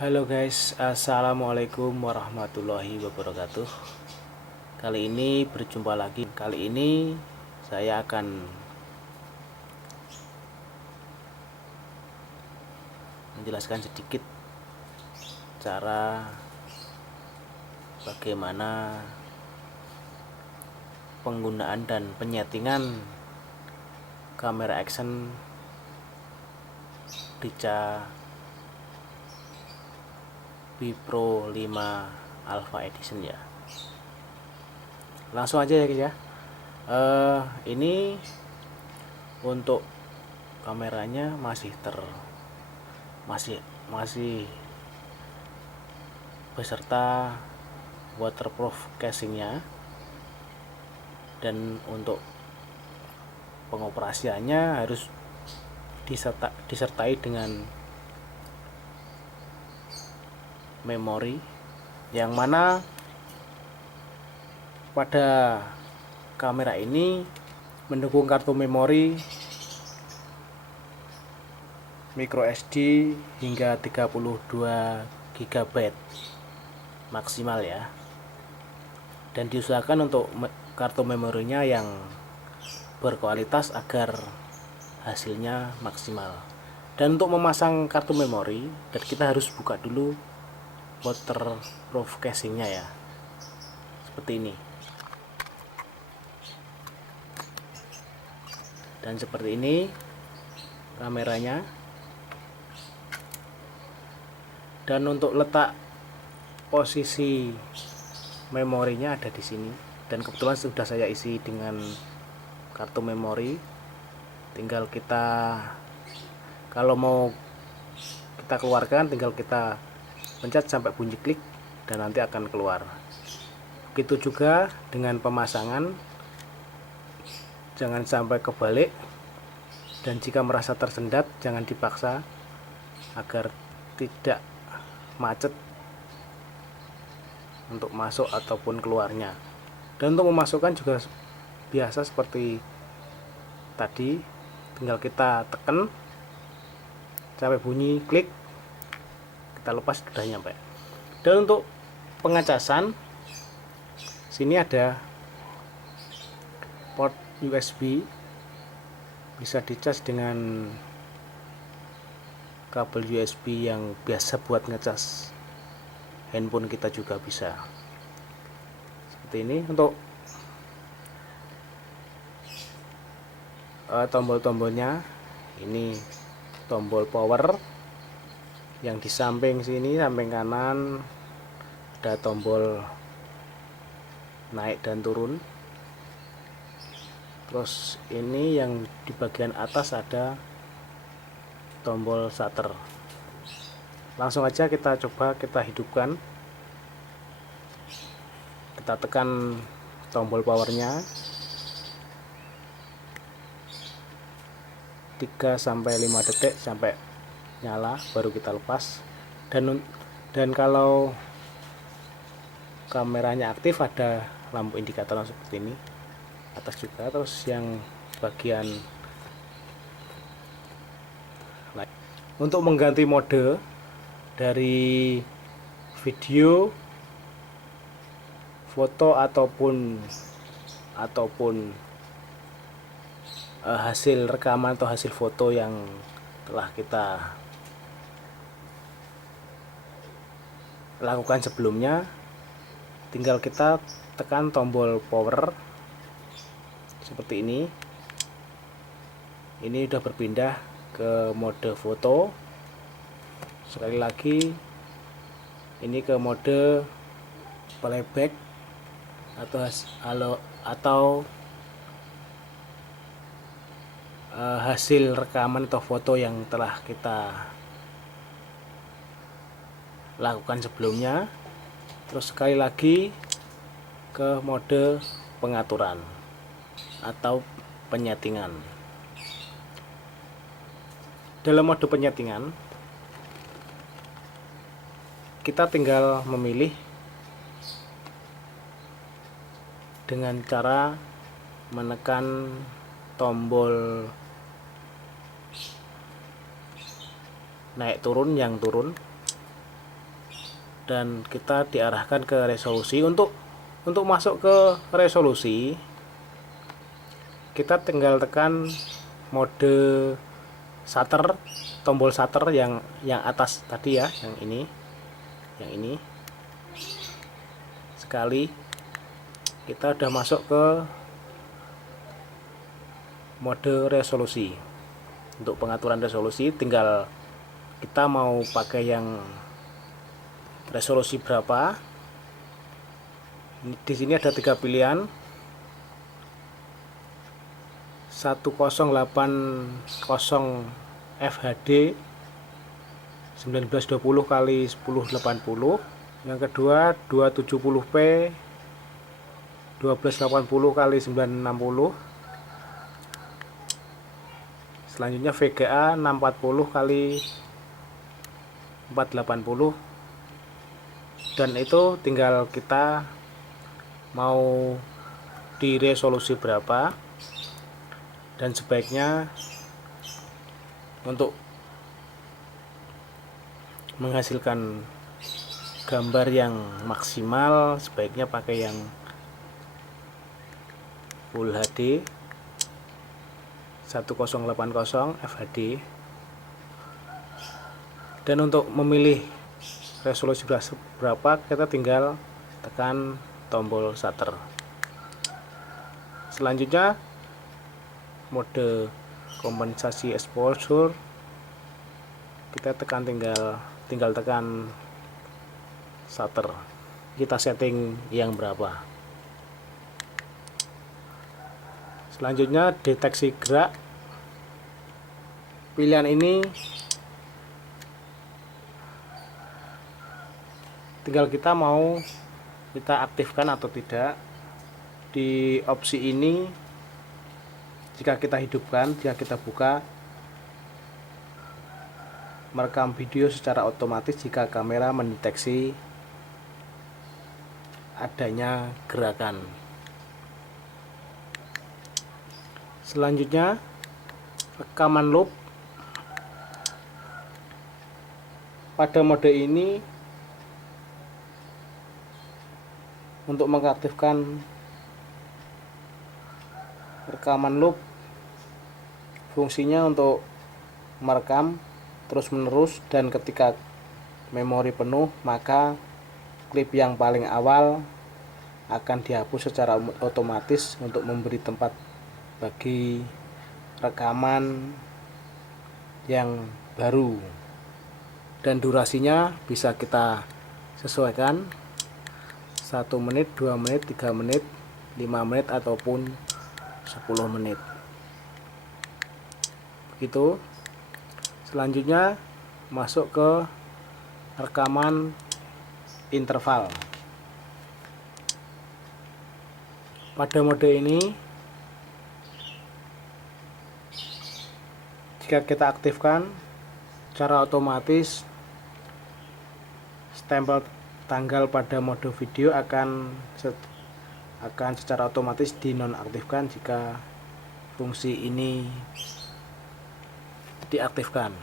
Halo guys, assalamualaikum warahmatullahi wabarakatuh. Kali ini berjumpa lagi. Kali ini saya akan menjelaskan sedikit cara bagaimana penggunaan dan penyetingan kamera action Ricoh B Pro 5 Alpha Edition ya. Langsung aja ya guys ya. Ini untuk kameranya masih beserta waterproof casingnya, dan untuk pengoperasiannya harus disertai dengan memori, yang mana pada kamera ini mendukung kartu memori micro SD hingga 32 GB maksimal ya, dan diusahakan untuk kartu memorinya yang berkualitas agar hasilnya maksimal. Dan untuk memasang kartu memori, dan kita harus buka dulu waterproof casingnya ya, seperti ini. Dan seperti ini kameranya. Dan untuk letak posisi memorinya ada di sini, dan kebetulan sudah saya isi dengan kartu memori. Tinggal kita, kalau mau kita keluarkan, tinggal kita pencet sampai bunyi klik dan nanti akan keluar. Begitu juga dengan pemasangan, jangan sampai kebalik, dan jika merasa tersendat jangan dipaksa agar tidak macet untuk masuk ataupun keluarnya. Dan untuk memasukkan juga biasa seperti tadi, tinggal kita tekan sampai bunyi klik, kita lepas, sudah nyampe. Dan untuk pengecasan, sini ada port USB, bisa dicas dengan kabel USB yang biasa buat ngecas handphone kita juga bisa. Seperti ini. Untuk tombol-tombolnya, ini tombol power yang di samping sini, samping kanan ada tombol naik dan turun. Terus ini yang di bagian atas ada tombol shutter. Langsung aja kita coba, kita hidupkan, kita tekan tombol powernya 3-5 detik sampai nyala, baru kita lepas. Dan kalau kameranya aktif ada lampu indikator seperti ini atas juga. Terus yang bagian untuk mengganti mode dari video, foto ataupun hasil rekaman atau hasil foto yang telah kita lakukan sebelumnya, tinggal kita tekan tombol power seperti ini. Ini sudah berpindah ke mode foto. Sekali lagi, ini ke mode playback atau hasil rekaman atau foto yang telah kita lakukan sebelumnya. Terus sekali lagi ke mode pengaturan atau penyetingan. Dalam mode penyetingan, kita tinggal memilih dengan cara menekan tombol naik turun yang turun, dan kita diarahkan ke resolusi. Untuk masuk ke resolusi, kita tinggal tekan mode shutter, tombol shutter yang atas tadi ya, yang ini sekali kita udah masuk ke mode resolusi. Untuk pengaturan resolusi tinggal kita mau pakai yang resolusi berapa. Di sini ada 3 pilihan, 1080 FHD 1920 kali 1080, yang kedua 270p 1280 kali 960, selanjutnya VGA 640 kali 480, dan itu tinggal kita mau di resolusi berapa. Dan sebaiknya untuk menghasilkan gambar yang maksimal sebaiknya pakai yang Full HD 1080 FHD. Dan untuk memilih resolusi berapa, kita tinggal tekan tombol shutter. Selanjutnya mode kompensasi exposure, kita tinggal tekan shutter, kita setting yang berapa. Selanjutnya deteksi gerak, pilihan ini tinggal kita mau kita aktifkan atau tidak. Di opsi ini jika kita hidupkan, jika kita buka, merekam video secara otomatis jika kamera mendeteksi adanya gerakan. Selanjutnya rekaman loop. Pada mode ini untuk mengaktifkan rekaman loop, fungsinya untuk merekam terus menerus, dan ketika memori penuh maka klip yang paling awal akan dihapus secara otomatis untuk memberi tempat bagi rekaman yang baru. Dan durasinya bisa kita sesuaikan, 1 menit, 2 menit, 3 menit, 5 menit ataupun 10 menit. Begitu. Selanjutnya masuk ke rekaman interval. Pada mode ini jika kita aktifkan, secara otomatis stempel tanggal pada mode video akan secara otomatis dinonaktifkan jika fungsi ini diaktifkan.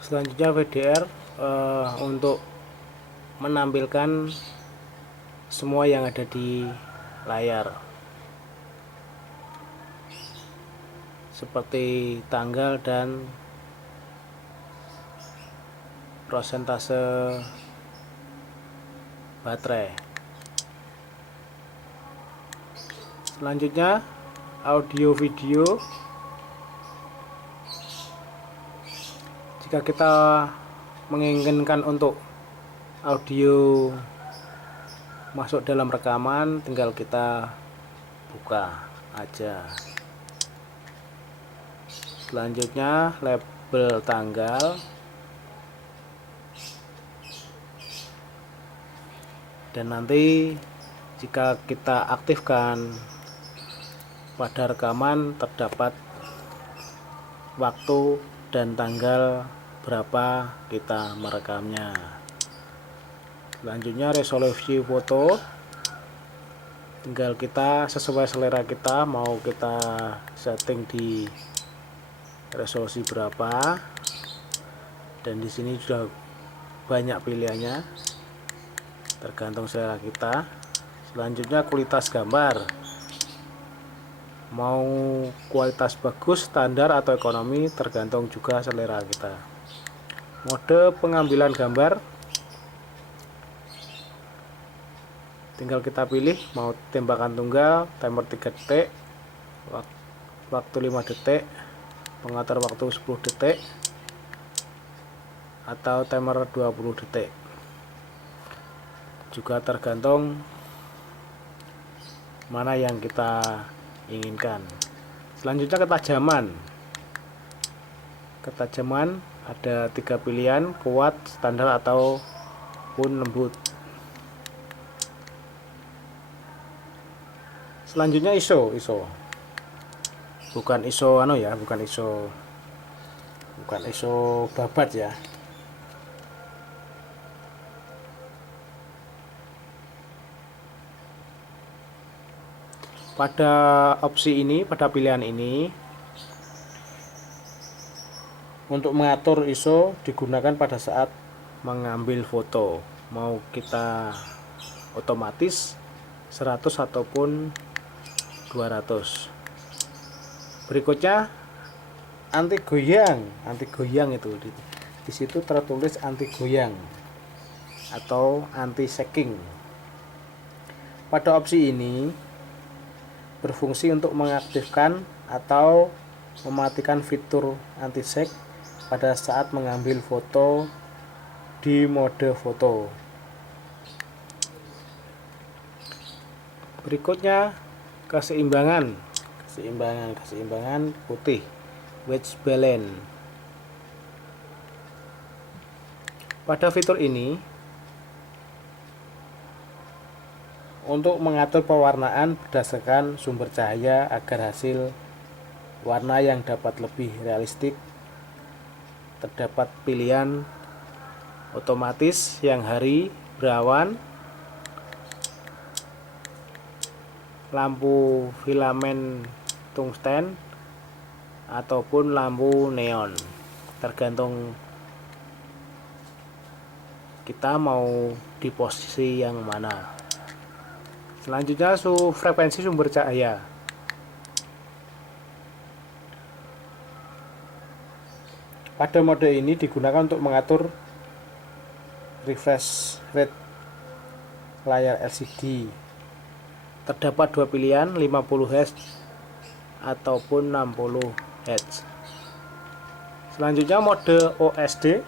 Selanjutnya VDR, untuk menampilkan semua yang ada di layar seperti tanggal dan prosentase baterai. Selanjutnya audio video. Jika kita menginginkan untuk audio masuk dalam rekaman, tinggal kita buka aja. Selanjutnya label tanggal, dan nanti jika kita aktifkan pada rekaman terdapat waktu dan tanggal berapa kita merekamnya. Selanjutnya resolusi foto, tinggal kita sesuai selera kita, mau kita setting di resolusi berapa. Dan di sini sudah banyak pilihannya, tergantung selera kita. Selanjutnya kualitas gambar, mau kualitas bagus, standar, atau ekonomi, tergantung juga selera kita. Mode pengambilan gambar, tinggal kita pilih mau tembakan tunggal, timer 3 detik, waktu 5 detik, pengatur waktu 10 detik, atau timer 20 detik. Juga tergantung mana yang kita inginkan. Selanjutnya ketajaman. Ketajaman ada 3 pilihan, kuat, standar, ataupun lembut. Selanjutnya ISO. Bukan ISO bukan ISO babat ya. Pada opsi ini, pada pilihan ini, untuk mengatur ISO digunakan pada saat mengambil foto, mau kita otomatis 100 ataupun 200. Berikutnya anti goyang itu di situ tertulis anti goyang atau anti shaking. Pada opsi ini berfungsi untuk mengaktifkan atau mematikan fitur anti shake pada saat mengambil foto di mode foto. Berikutnya keseimbangan putih, white balance. Pada fitur ini untuk mengatur pewarnaan berdasarkan sumber cahaya agar hasil warna yang dapat lebih realistik. Terdapat pilihan otomatis, siang hari, berawan, lampu filamen tungsten, ataupun lampu neon. Tergantung kita mau di posisi yang mana. Selanjutnya frekuensi sumber cahaya. Pada mode ini digunakan untuk mengatur refresh rate layar LCD. Terdapat 2 pilihan, 50 Hz ataupun 60 Hz. Selanjutnya mode OSD.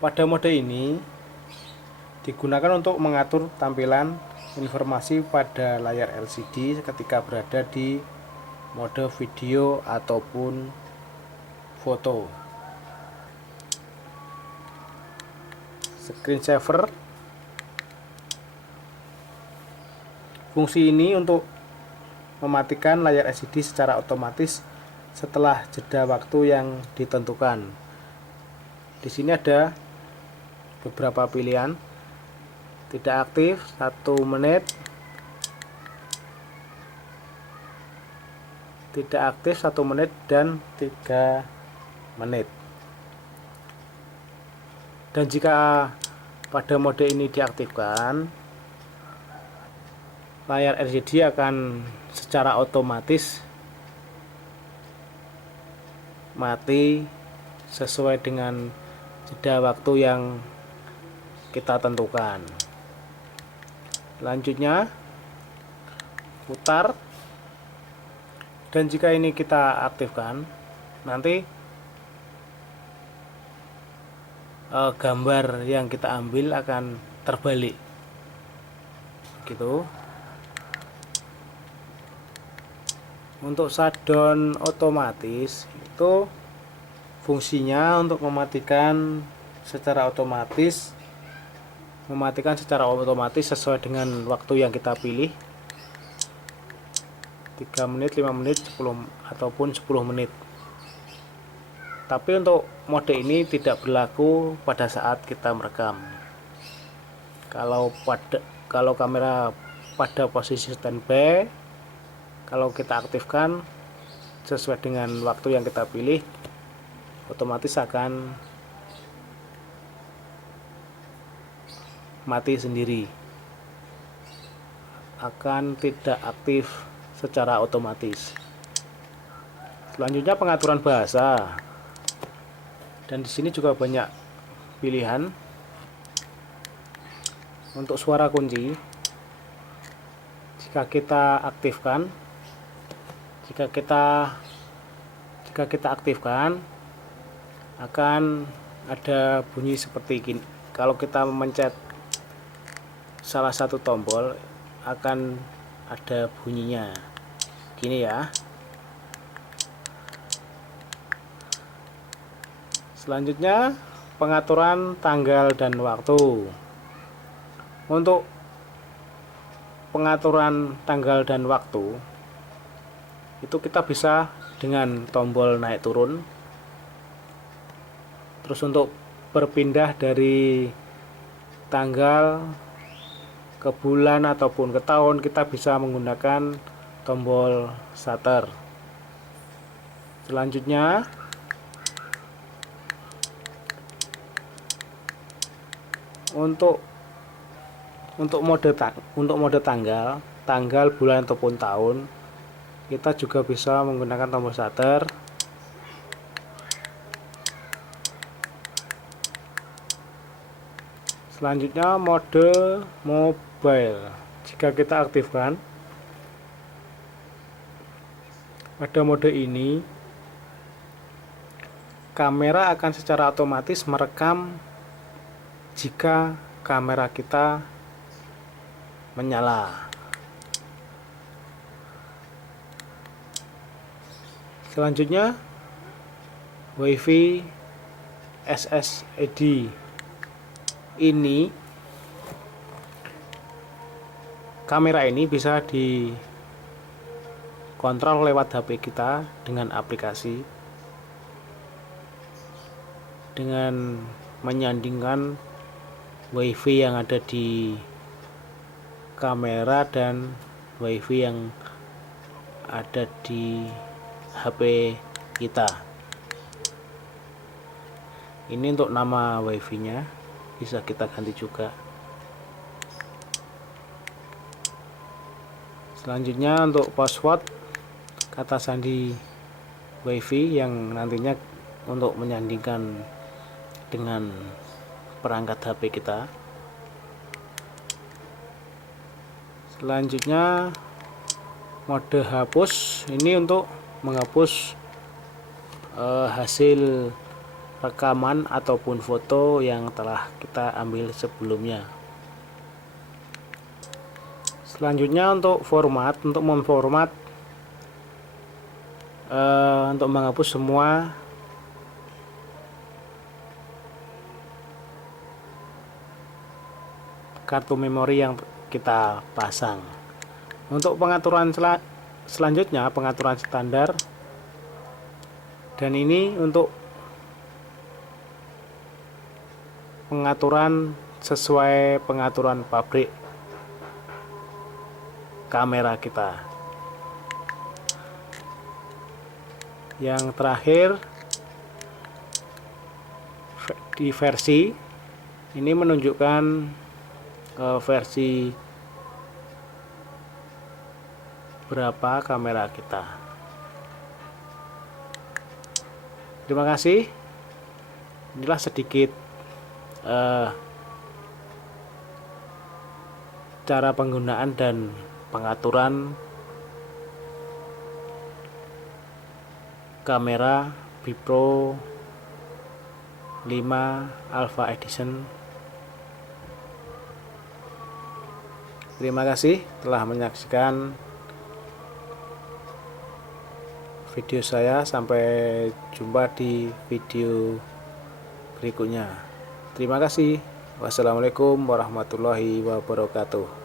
Pada mode ini digunakan untuk mengatur tampilan informasi pada layar LCD ketika berada di mode video ataupun foto. Screen saver. Fungsi ini untuk mematikan layar LCD secara otomatis setelah jeda waktu yang ditentukan. Di sini ada beberapa pilihan. Tidak aktif 1 menit, tidak aktif 1 menit, dan 3 menit. Dan jika pada mode ini diaktifkan, layar LCD akan secara otomatis mati sesuai dengan jeda waktu yang kita tentukan. Selanjutnya putar, dan jika ini kita aktifkan, nanti gambar yang kita ambil akan terbalik gitu. Untuk shutdown otomatis itu fungsinya untuk mematikan secara otomatis sesuai dengan waktu yang kita pilih, 3 menit, 5 menit, 10 ataupun 10 menit. Tapi untuk mode ini tidak berlaku pada saat kita merekam. Kalau kamera pada posisi standby, kalau kita aktifkan sesuai dengan waktu yang kita pilih, otomatis akan mati sendiri, akan tidak aktif secara otomatis. Selanjutnya pengaturan bahasa, dan di sini juga banyak pilihan. Untuk suara kunci, jika kita aktifkan akan ada bunyi seperti gini. Kalau kita memencet salah satu tombol akan ada bunyinya gini ya. Selanjutnya pengaturan tanggal dan waktu. Untuk pengaturan tanggal dan waktu itu kita bisa dengan tombol naik turun. Terus untuk berpindah dari tanggal ke bulan ataupun ke tahun, kita bisa menggunakan tombol shutter. Selanjutnya untuk mode tanggal, bulan ataupun tahun, kita juga bisa menggunakan tombol shutter. Selanjutnya mode mobile, jika kita aktifkan pada mode ini, kamera akan secara otomatis merekam jika kamera kita menyala. Selanjutnya WiFi SSID. Ini kamera ini bisa dikontrol lewat HP kita dengan aplikasi, dengan menyandingkan WiFi yang ada di kamera dan WiFi yang ada di HP kita. Ini untuk nama WiFi nya bisa kita ganti juga. Selanjutnya untuk password, kata sandi WiFi yang nantinya untuk menyandingkan dengan perangkat HP kita. Selanjutnya mode hapus, ini untuk menghapus hasil rekaman ataupun foto yang telah kita ambil sebelumnya. Selanjutnya untuk format, untuk memformat, untuk menghapus semua kartu memori yang kita pasang. Untuk pengaturan selanjutnya pengaturan standar, dan ini untuk pengaturan sesuai pengaturan pabrik kamera kita. Yang terakhir di versi ini menunjukkan versi berapa kamera kita. Terima kasih. Inilah sedikit cara penggunaan dan pengaturan kamera Bipro 5 Alpha Edition. Terima kasih telah menyaksikan video saya. Sampai jumpa di video berikutnya. Terima kasih. Wassalamualaikum warahmatullahi wabarakatuh.